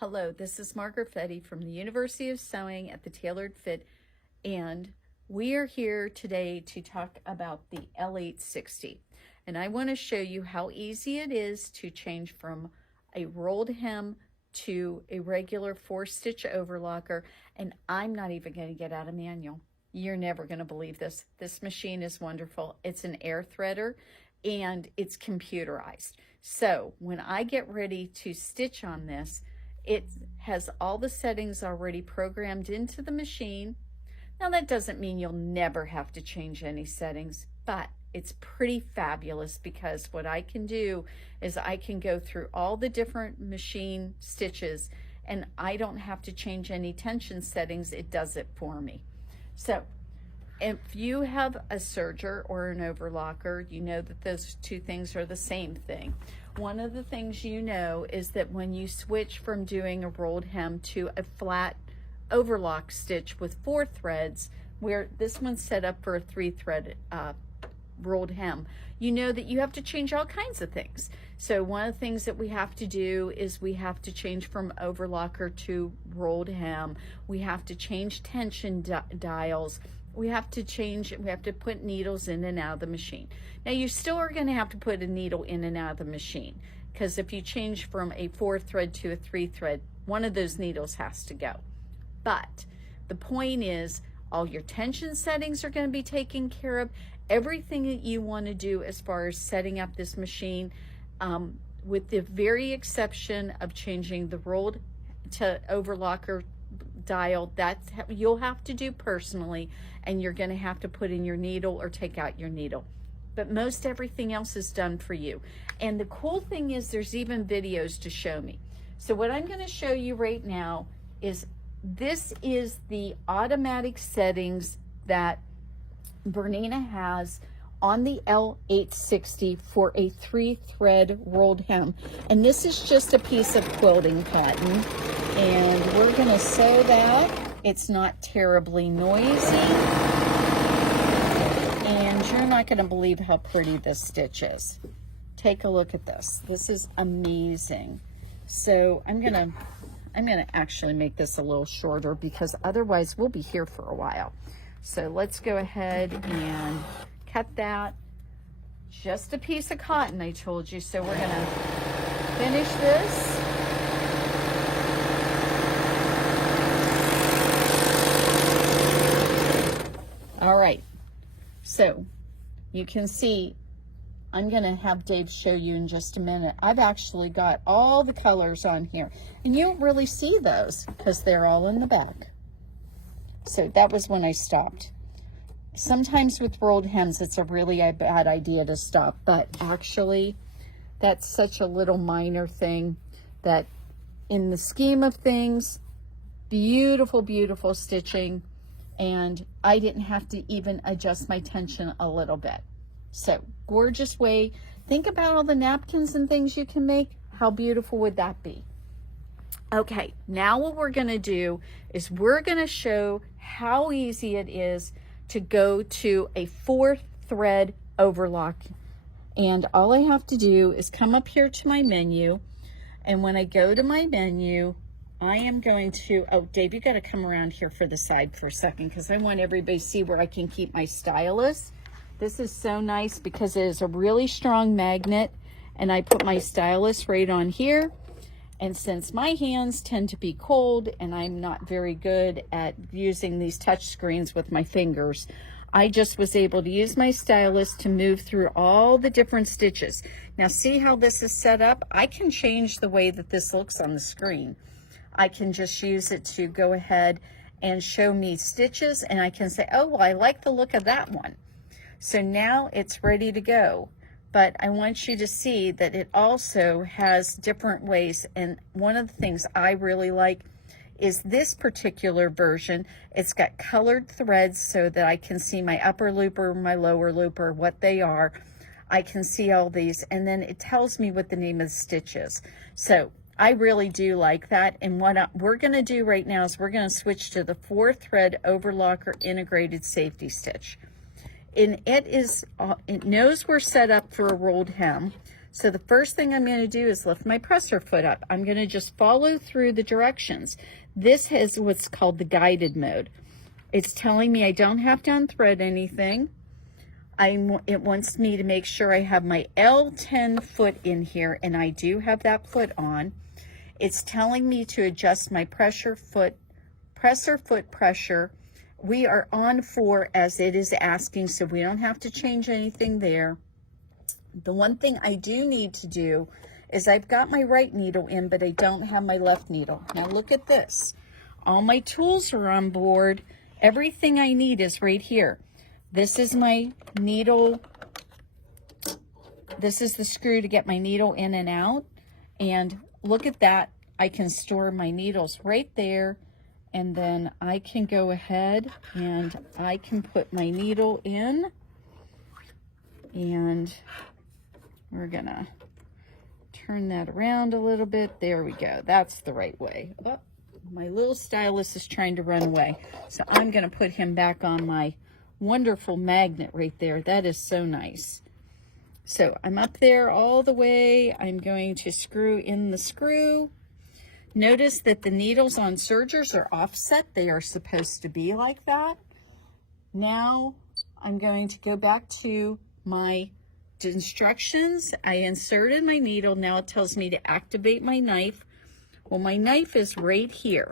Hello, this is Margaret Fette from the University of Sewing at the Tailored Fit, and we are here today to talk about the L860. And I want to show you how easy it is to change from a rolled hem to a regular 4-stitch overlocker, and I'm not even going to get out a manual. You're never going to believe this. This machine is wonderful. It's an Airthreader and it's computerized. So when I get ready to stitch on this, it has all the settings already programmed into the machine. Now that doesn't mean you'll never have to change any settings, but it's pretty fabulous because what I can do is I can go through all the different machine stitches and I don't have to change any tension settings. It does it for me. So if you have a serger or an overlocker, you know that those two things are the same thing. One of the things you know is that when you switch from doing a rolled hem to a flat overlock stitch with 4 threads, where this one's set up for a 3-thread rolled hem, you know that you have to change all kinds of things. So one of the things that we have to do is we have to change from overlocker to rolled hem. We have to change tension dials. We have to put needles in and out of the machine. Now you still are going to have to put a needle in and out of the machine, because if you change from a 4-thread to a 3-thread, one of those needles has to go. But the point is, all your tension settings are going to be taken care of. Everything that you want to do as far as setting up this machine, with the very exception of changing the rolled to overlocker dial, that's you'll have to do personally, and you're going to have to put in your needle or take out your needle. But most everything else is done for you. And the cool thing is there's even videos to show me. So what I'm going to show you right now is this is the automatic settings that Bernina has on the L860 for a 3-thread rolled hem. And this is just a piece of quilting cotton. And we're going to sew that. It's not terribly noisy. And you're not going to believe how pretty this stitch is. Take a look at this. This is amazing. So I'm going to actually make this a little shorter because otherwise we'll be here for a while. So let's go ahead and cut that. Just a piece of cotton, I told you. So we're going to finish this. All right, so you can see, I'm going to have Dave show you in just a minute. I've actually got all the colors on here, and you don't really see those because they're all in the back. So that was when I stopped. Sometimes with rolled hems, it's a really bad idea to stop, but actually that's such a little minor thing that in the scheme of things, beautiful, beautiful stitching. And I didn't have to even adjust my tension a little bit. So gorgeous way. Think about all the napkins and things you can make. How beautiful would that be? Okay, now what we're going to do is we're going to show how easy it is to go to a 4-thread overlock. And all I have to do is come up here to my menu. And when I go to my menu, I am going to, oh, Dave, you got to come around here for the side for a second because I want everybody to see where I can keep my stylus. This is so nice because it is a really strong magnet, and I put my stylus right on here. And since my hands tend to be cold and I'm not very good at using these touch screens with my fingers, I just was able to use my stylus to move through all the different stitches. Now see how this is set up? I can change the way that this looks on the screen. I can just use it to go ahead and show me stitches, and I can say, oh, well, I like the look of that one. So now it's ready to go. But I want you to see that it also has different ways. And one of the things I really like is this particular version. It's got colored threads so that I can see my upper looper, my lower looper, what they are. I can see all these, and then it tells me what the name of the stitch is. So I really do like that. And what we're going to do right now is we're going to switch to the 4-thread overlocker integrated safety stitch. And it knows we're set up for a rolled hem. So the first thing I'm going to do is lift my presser foot up. I'm going to just follow through the directions. This is what's called the guided mode. It's telling me I don't have to unthread anything. It wants me to make sure I have my L10 foot in here, and I do have that foot on. It's telling me to adjust my presser foot pressure. We are on 4 as it is asking, so we don't have to change anything there. The one thing I do need to do is I've got my right needle in, but I don't have my left needle. Now look at this. All my tools are on board. Everything I need is right here. This is my needle. This is the screw to get my needle in and out. And look at that. I can store my needles right there. And then I can go ahead and I can put my needle in. And we're gonna turn that around a little bit. There we go. That's the right way. Oh, my little stylus is trying to run away. So I'm gonna put him back on my wonderful magnet right there. That is so nice. So I'm up there all the way. I'm going to screw in the screw. Notice that the needles on sergers are offset. They are supposed to be like that. Now I'm going to go back to my instructions. I inserted my needle. Now it tells me to activate my knife. Well, my knife is right here.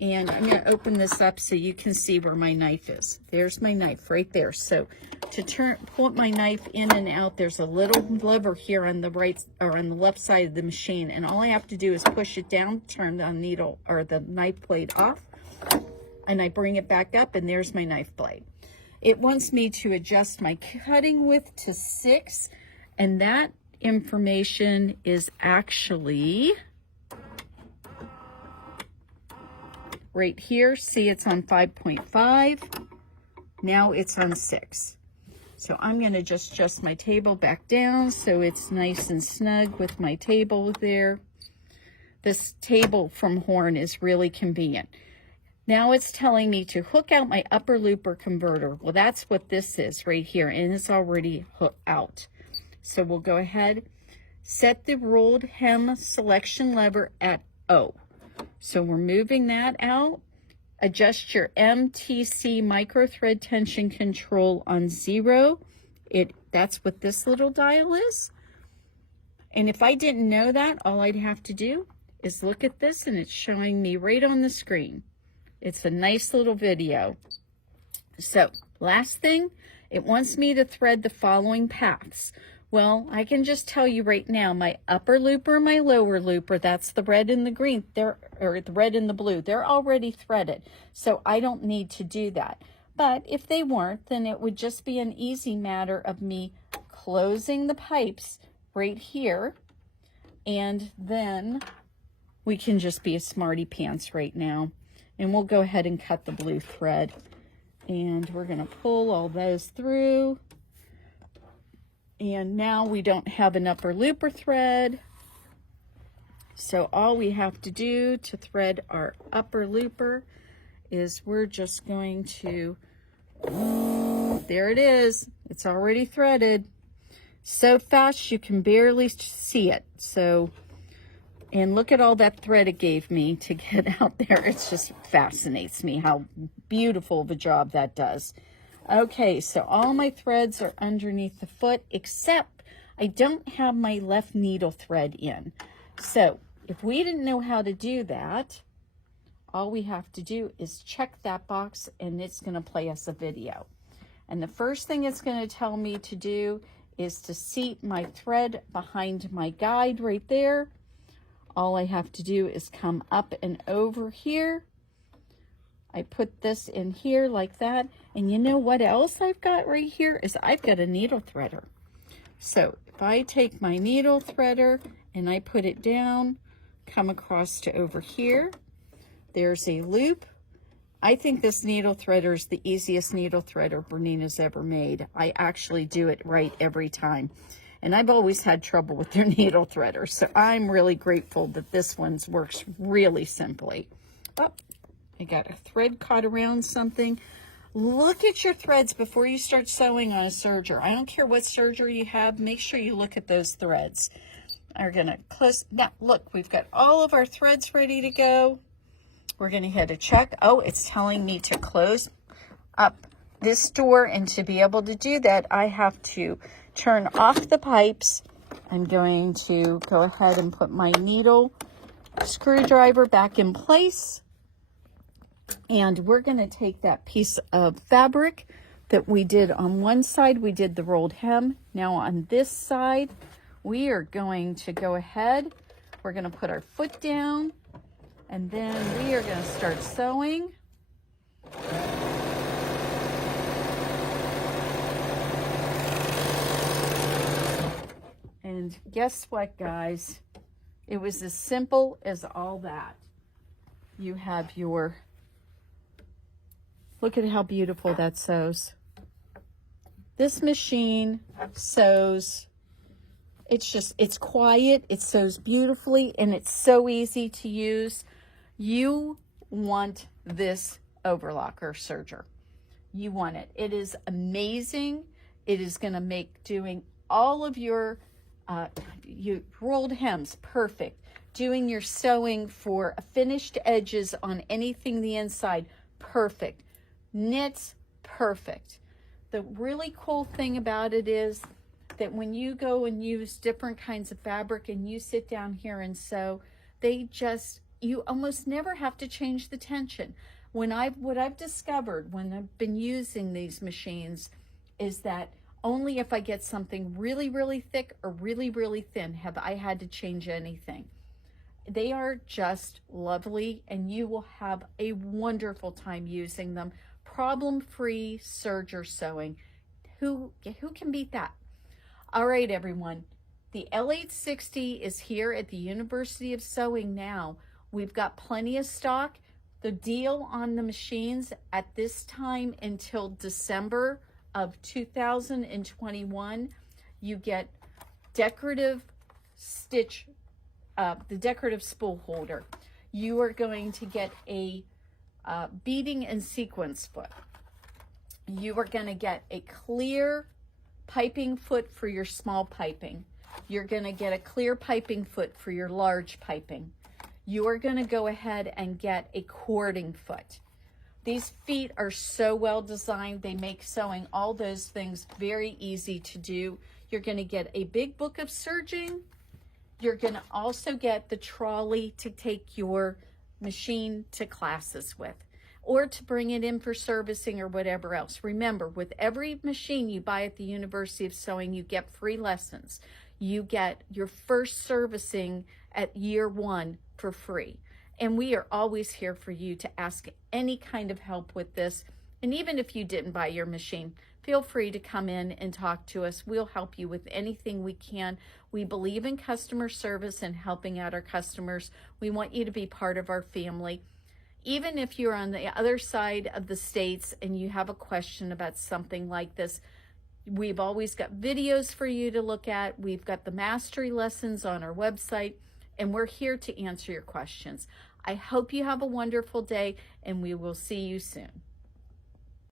And I'm going to open this up so you can see where my knife is. There's my knife right there. So to pull my knife in and out, there's a little lever here on the right or on the left side of the machine. And all I have to do is push it down, turn the needle or the knife blade off. And I bring it back up, and there's my knife blade. It wants me to adjust my cutting width to 6. And that information is actually right here. See, it's on 5.5. Now it's on 6. So I'm going to just adjust my table back down so it's nice and snug with my table there. This table from Horn is really convenient. Now it's telling me to hook out my upper looper converter. Well, that's what this is right here, and it's already hooked out. So we'll go ahead, set the rolled hem selection lever at O. So we're moving that out. Adjust your MTC micro thread tension control on 0. That's what this little dial is. And if I didn't know that, all I'd have to do is look at this, and it's showing me right on the screen. It's a nice little video. So last thing, it wants me to thread the following paths. Well, I can just tell you right now, my upper looper, my lower looper, that's the red and the green, or the red and the blue, they're already threaded. So I don't need to do that. But if they weren't, then it would just be an easy matter of me closing the pipes right here. And then we can just be a smarty pants right now. And we'll go ahead and cut the blue thread. And we're going to pull all those through. And now we don't have an upper looper thread. So all we have to do to thread our upper looper is we're just going to, there it is. It's already threaded. So fast you can barely see it. So, and look at all that thread it gave me to get out there. It just fascinates me how beautiful of a job that does. Okay, so all my threads are underneath the foot, except I don't have my left needle thread in. So if we didn't know how to do that, all we have to do is check that box, and it's going to play us a video. And the first thing it's going to tell me to do is to seat my thread behind my guide right there. All I have to do is come up and over here. I put this in here like that. And you know what else I've got right here is I've got a needle threader. So if I take my needle threader and I put it down, come across to over here, there's a loop. I think this needle threader is the easiest needle threader Bernina's ever made. I actually do it right every time. And I've always had trouble with their needle threader. So I'm really grateful that this one works really simply. Oh, I got a thread caught around something. Look at your threads before you start sewing on a serger. I don't care what serger you have, make sure you look at those threads. We're gonna close, now look, we've got all of our threads ready to go. We're gonna hit a check. Oh, it's telling me to close up this door, and to be able to do that, I have to turn off the pipes. I'm going to go ahead and put my needle screwdriver back in place. And we're going to take that piece of fabric that we did on one side. We did the rolled hem. Now on this side, we are going to go ahead. We're going to put our foot down, and then we are going to start sewing. And guess what, guys? It was as simple as all that. You have your, look at how beautiful that sews. This machine sews, it's quiet, it sews beautifully, and it's so easy to use. You want this overlock or serger. You want it. It is amazing. It is going to make doing all of your rolled hems perfect. Doing your sewing for finished edges on anything the inside, perfect. Knits, perfect. The really cool thing about it is that when you go and use different kinds of fabric and you sit down here and sew, you almost never have to change the tension. What I've discovered when I've been using these machines is that only if I get something really, really thick or really, really thin have I had to change anything. They are just lovely, and you will have a wonderful time using them. Problem-free serger sewing. Who can beat that? All right, everyone. The L860 is here at the University of Sewing now. We've got plenty of stock. The deal on the machines at this time until December of 2021, you get decorative stitch, the decorative spool holder. You are going to get a beading and sequence foot. You are going to get a clear piping foot for your small piping. You're going to get a clear piping foot for your large piping. You are going to go ahead and get a cording foot. These feet are so well designed. They make sewing all those things very easy to do. You're going to get a big book of serging. You're going to also get the trolley to take your machine to classes with, or to bring it in for servicing or whatever else. Remember, with every machine you buy at the University of Sewing, you get free lessons. You get your first servicing at year 1 for free. And we are always here for you to ask any kind of help with this. And even if you didn't buy your machine, feel free to come in and talk to us. We'll help you with anything we can. We believe in customer service and helping out our customers. We want you to be part of our family. Even if you're on the other side of the states and you have a question about something like this, we've always got videos for you to look at. We've got the mastery lessons on our website, and we're here to answer your questions. I hope you have a wonderful day, and we will see you soon.